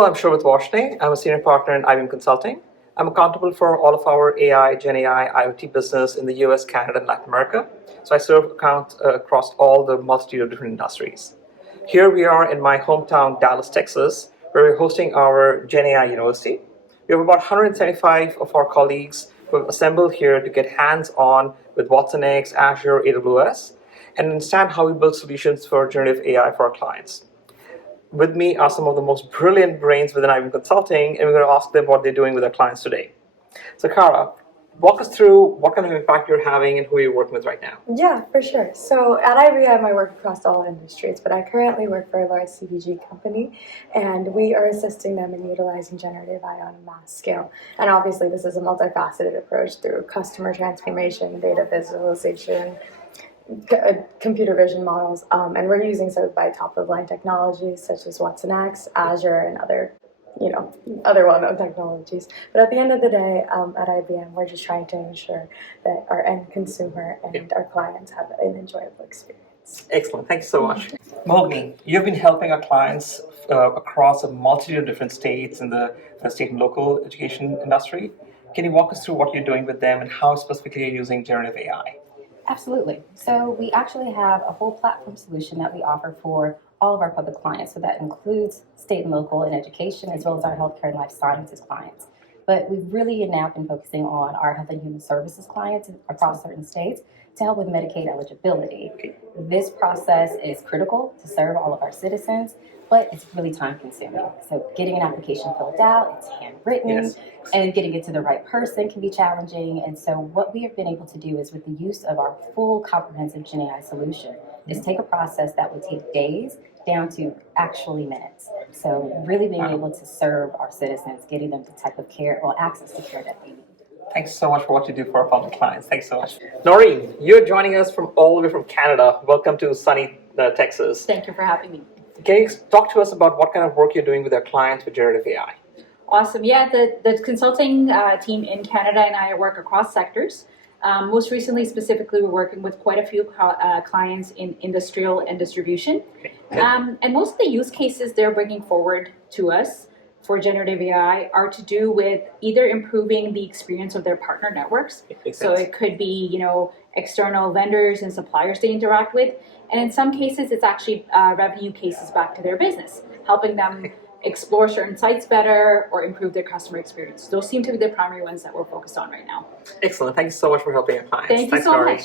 Hello, I'm Shruthi Vohra. I'm a senior partner in IBM Consulting. I'm accountable for all of our AI, GenAI, IoT business in the US, Canada, and Latin America. So I serve accounts across all the multitude of different industries. Here we are in my hometown, Dallas, Texas, where we're hosting our GenAI University. We have about 175 of our colleagues who have assembled here to get hands-on with watsonx, Azure, AWS, and understand how we build solutions for generative AI for our clients. With me are some of the most brilliant brains within IBM Consulting, and we're going to ask them what they're doing with their clients today. So, Kara, walk us through what kind of impact you're having and who you're working with right now. Yeah, for sure. So at IBM, I work across all industries, but I currently work for a large CPG company, and we are assisting them in utilizing generative AI on a mass scale. And obviously, this is a multifaceted approach through customer transformation, data visualization, computer vision models, and we're using some by top-of-line technologies such as watsonx, Azure, and other well-known technologies. But at the end of the day, at IBM, we're just trying to ensure that our end consumer and our clients have an enjoyable experience. Excellent. Thank you so much. Mahogany, you've been helping our clients across a multitude of different states in the state and local education industry. Can you walk us through what you're doing with them and how specifically you're using generative AI? Absolutely. So we actually have a whole platform solution that we offer for all of our public clients. So that includes state and local in education, as well as our healthcare and life sciences clients. But we've really now been focusing on our health and human services clients across certain states to help with Medicaid eligibility. This process is critical to serve all of our citizens, but it's really time consuming. So getting an application filled out, it's handwritten, and getting it to the right person can be challenging. And so what we have been able to do is, with the use of our full comprehensive GenAI solution, is take a process that would take days down to actually minutes. So really being able to serve our citizens, getting them the type of care or access to care that they need. Thanks so much for what you do for our public clients. Thanks so much. Noureen, you're joining us from all the way from Canada. Welcome to sunny Texas. Thank you for having me. Can you talk to us about what kind of work you're doing with our clients with generative AI? Awesome. Yeah, the consulting team in Canada and I work across sectors. Most recently, specifically, we're working with quite a few clients in industrial and distribution. And most of the use cases they're bringing forward to us for generative AI are to do with either improving the experience of their partner networks. So it could be, external vendors and suppliers they interact with. And in some cases, it's actually revenue cases back to their business, helping them explore certain sites better or improve their customer experience. Those seem to be the primary ones that we're focused on right now. Excellent. Thank you so much for helping our clients. Thank you so much.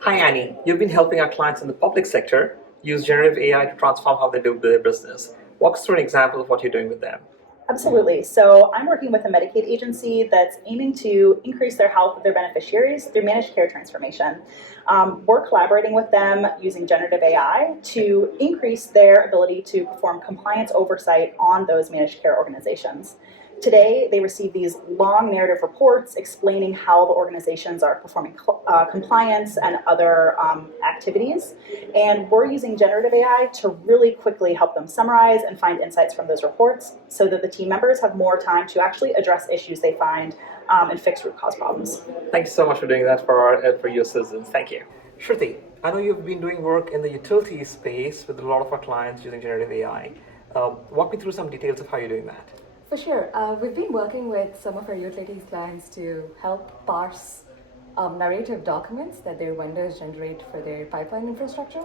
Hi, Annie. You've been helping our clients in the public sector use generative AI to transform how they do their business. Walk us through an example of what you're doing with them. Absolutely. So I'm working with a Medicaid agency that's aiming to increase their health of their beneficiaries through managed care transformation. We're collaborating with them using generative AI to increase their ability to perform compliance oversight on those managed care organizations. Today, they receive these long narrative reports explaining how the organizations are performing compliance and other activities. And we're using generative AI to really quickly help them summarize and find insights from those reports so that the team members have more time to actually address issues they find and fix root cause problems. Thank you so much for doing that for your citizens. Thank you. Shruthi, I know you've been doing work in the utility space with a lot of our clients using generative AI. Walk me through some details of how you're doing that. For sure. We've been working with some of our utilities clients to help parse narrative documents that their vendors generate for their pipeline infrastructure.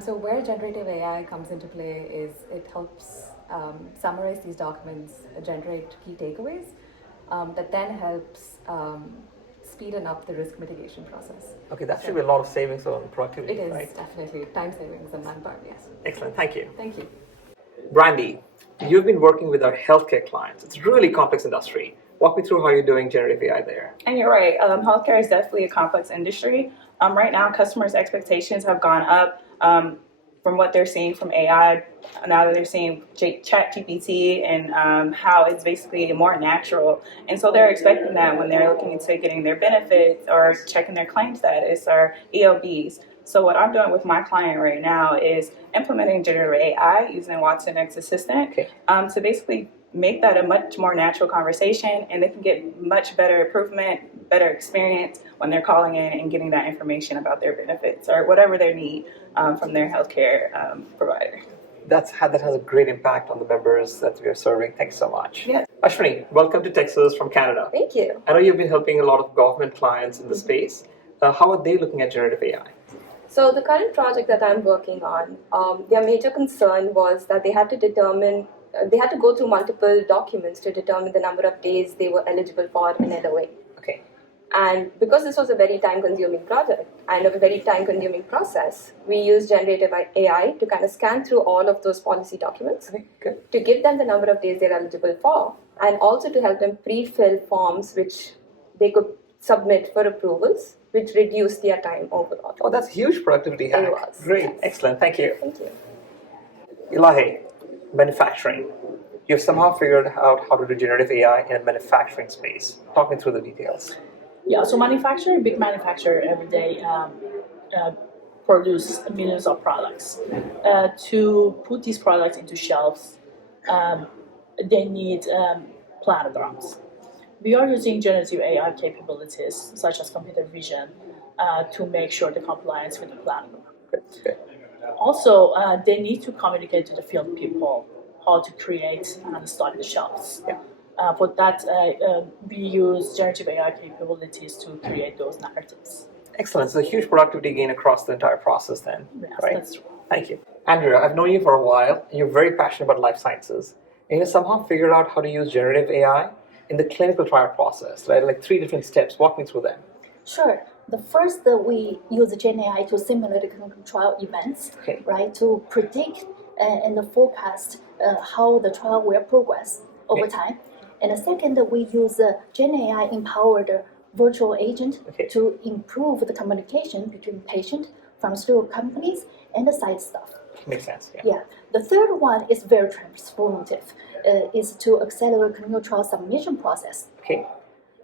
So where generative AI comes into play is it helps summarize these documents, generate key takeaways that then helps speeden up the risk mitigation process. Okay, that should be a lot of savings on productivity, It is, right? definitely. Time savings and manpower, yes. Excellent. Thank you. Thank you. Brandi, you've been working with our healthcare clients. It's a really complex industry. Walk me through how you're doing generative AI there. And you're right. Healthcare is definitely a complex industry. Right now, customers' expectations have gone up from what they're seeing from AI. Now that they're seeing ChatGPT and how it's basically more natural. And so they're expecting that when they're looking into getting their benefits or checking their claim status or EOBs. So what I'm doing with my client right now is implementing generative AI using watsonx Assistant to basically make that a much more natural conversation, and they can get much better improvement, better experience when they're calling in and getting that information about their benefits or whatever they need from their healthcare provider. that has a great impact on the members that we are serving. Thanks so much. Yeah. Ashwini, welcome to Texas from Canada. Thank you. I know you've been helping a lot of government clients in the space. How are they looking at generative AI? So the current project that I'm working on, their major concern was that they had to go through multiple documents to determine the number of days they were eligible for an LOA. Okay. And because this was a very time-consuming project and a very time-consuming process, we used generative AI to kind of scan through all of those policy documents to give them the number of days they're eligible for, and also to help them pre-fill forms which they could submit for approvals, which reduced their time overall. Oh, that's huge productivity hack. It was. Great. Yes. Excellent. Thank you. Thank you. Elahe, manufacturing. You've somehow figured out how to do generative AI in a manufacturing space. Talk me through the details. Yeah, so big manufacturer every day produce millions of products. To put these products into shelves, they need planograms. We are using generative AI capabilities, such as computer vision, to make sure the compliance with the planogram. Okay. Also, they need to communicate to the field people how to create and stock the shelves. Yeah. For that, we use generative AI capabilities to create those narratives. Excellent. So a huge productivity gain across the entire process then. Yes, right? that's true. Thank you. Andrea, I've known you for a while, and you're very passionate about life sciences. And you somehow figured out how to use generative AI in the clinical trial process, right? Like 3 different steps. Walk me through them. Sure. The first, we use GenAI to simulate the clinical trial events, Okay. right, to predict and forecast how the trial will progress over Okay. time. And the second, we use GenAI empowered virtual agent Okay. to improve the communication between patient, pharmaceutical companies, and the site staff. Makes sense. Yeah. Yeah. The third one is very transformative, is to accelerate clinical trial submission process. Okay.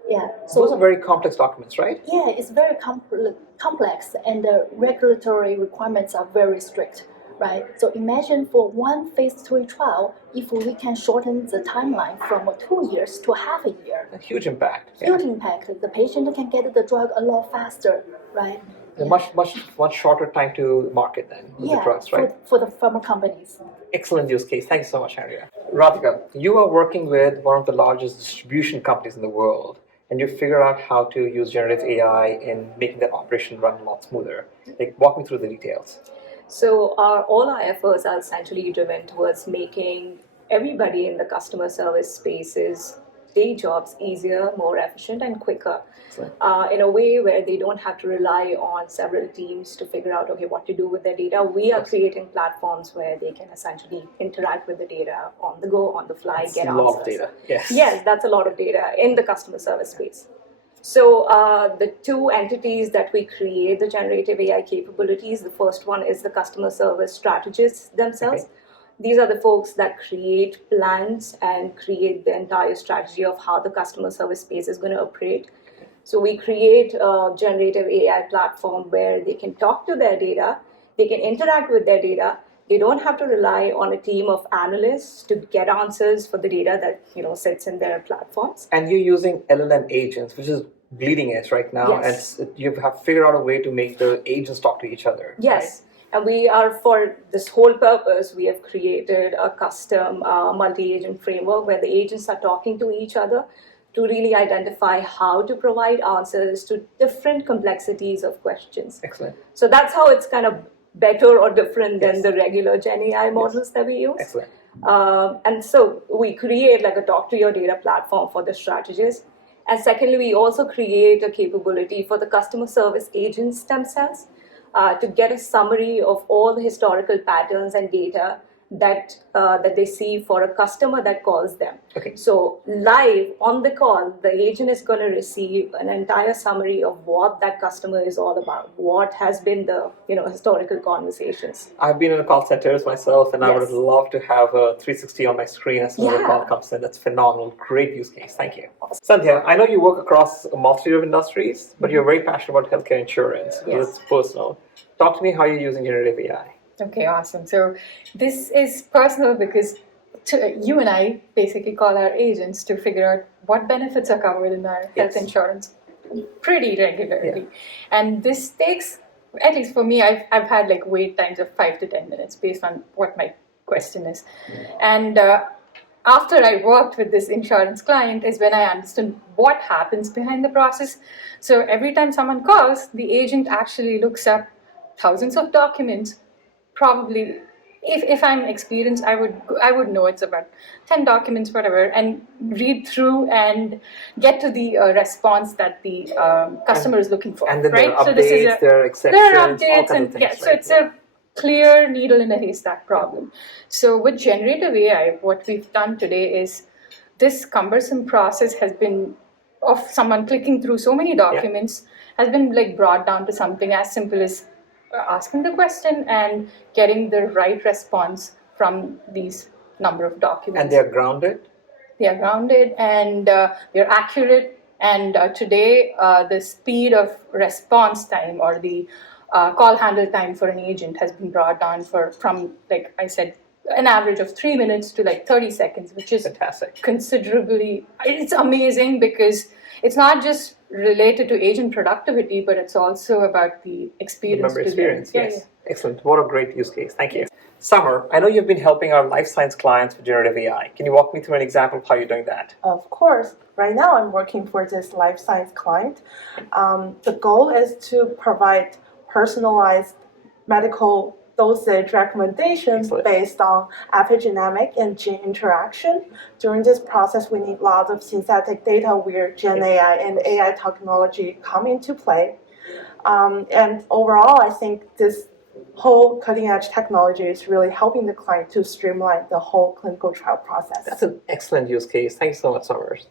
Yeah. Those are very complex documents, right? Yeah, it's very complex, and the regulatory requirements are very strict, right? So imagine for one phase 3 trial, if we can shorten the timeline from 2 years to half a year, A huge impact. Yeah. huge impact. The patient can get the drug a lot faster, right? A much shorter time to market then with the drugs, right? for the pharma companies. Excellent use case. Thanks so much, Andrea. Radhika, you are working with one of the largest distribution companies in the world, and you figure out how to use generative AI in making that operation run a lot smoother. Like, walk me through the details. So all our efforts are essentially driven towards making everybody in the customer service spaces day jobs easier, more efficient, and quicker. In a way where they don't have to rely on several teams to figure out, okay, what to do with their data. We are creating platforms where they can essentially interact with the data on the go, on the fly, get answers. A lot of data. Yes. Yes, that's a lot of data in the customer service space. So the 2 entities that we create the generative AI capabilities, the first one is the customer service strategists themselves. Okay. These are the folks that create plans and create the entire strategy of how the customer service space is going to operate. So we create a generative AI platform where they can talk to their data, they can interact with their data. They don't have to rely on a team of analysts to get answers for the data that sits in their platforms. And you're using LLM agents, which is bleeding edge right now. Yes. And you have figured out a way to make the agents talk to each other. Yes. Right? And we are, for this whole purpose, we have created a custom multi-agent framework where the agents are talking to each other to really identify how to provide answers to different complexities of questions. Excellent. So that's how it's kind of better or different than the regular GenAI models that we use. Excellent. And so we create like a talk to your data platform for the strategists. And secondly, we also create a capability for the customer service agents themselves to get a summary of all the historical patterns and data that they see for a customer that calls them. Okay. So live on the call, the agent is going to receive an entire summary of what that customer is all about, what has been the historical conversations. I've been in a call centers myself, and I would Yes. love to have a 360 on my screen as soon as the Yeah. call comes in. That's phenomenal. Great use case. Thank you. Sandhya, I know you work across a multitude of industries, but you're very passionate about healthcare insurance. So Yes. it's personal. Talk to me how you're using generative AI. Okay, awesome. So this is personal because you and I basically call our agents to figure out what benefits are covered in our health Yes. insurance pretty regularly. And this takes, at least for me, I've had like wait times of 5 to 10 minutes based on what my question is. And after I worked with this insurance client is when I understood what happens behind the process. So every time someone calls, the agent actually looks up thousands of documents. Probably, if I'm experienced, I would know it's about 10 documents, whatever, and read through and get to the response that the customer is looking for. And then right? there are So updates, this is there are exceptions, there are all updates, kinds and of things. yeah, so it's a clear needle in a haystack problem. So with generative AI, what we've done today is this cumbersome process has been of someone clicking through so many documents has been like brought down to something as simple as asking the question and getting the right response from these number of documents. And they're grounded? They are grounded and they're accurate. And today, the speed of response time or the call handle time for an agent has been brought down from, like I said, an average of 3 minutes to like 30 seconds, which is fantastic. Considerably, it's amazing because it's not just related to agent productivity, but it's also about the experience. Member experience, yes. Yeah. Excellent. What a great use case. Thank you. Summer, I know you've been helping our life science clients with generative AI. Can you walk me through an example of how you're doing that? Of course. Right now, I'm working for this life science client. The goal is to provide personalized medical dosage recommendations based on epigenetic and gene interaction. During this process, we need lots of synthetic data where GenAI and AI technology come into play. And overall, I think this whole cutting-edge technology is really helping the client to streamline the whole clinical trial process. That's an excellent use case. Thank you so much, Summer. No worries.